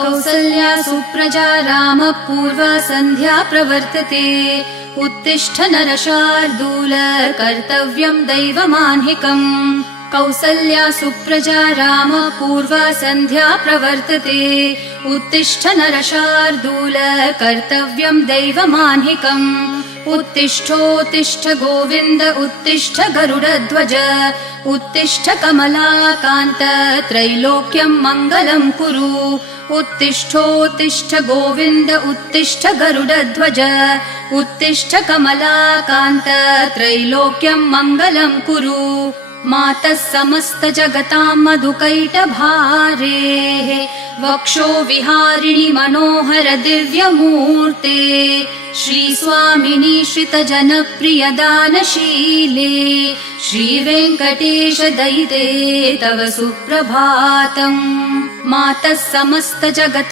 कौसल्या सुप्रजा रामः पूर्वा सन्ध्या प्रवर्तते उत्तिष्ठ नरशार्दूल कर्तव्यं दैवमान्हिकम् कौसल्या सुप्रजा रामः पूर्वा सन्ध्या प्रवर्तते उत्तिष्ठ नरशार्दूल कर्तव्यं दैवमान्हिकम् उत्तिष्ठोत्तिष्ठ गोविन्द उत्तिष्ठ गरुडध्वज उत्तिष्ठ कमलाकान्त त्रैलोक्यं मङ्गलं कुरु उत्तिष्ठोत्तिष्ठ गोविन्द उत्तिष्ठ गरुडध्वज उत्तिष्ठ कमलाकान्त त्रैलोक्यं मङ्गलं कुरु मातः समस्त जगतां मधुकैटभारेः वक्षो विहारिणि मनोहर दिव्यमूर्ते श्रीस्वामिनि श्रितजनप्रिय दानशीले श्रीवेङ्कटेश दयिते तव सुप्रभातम् मातः समस्त जगत्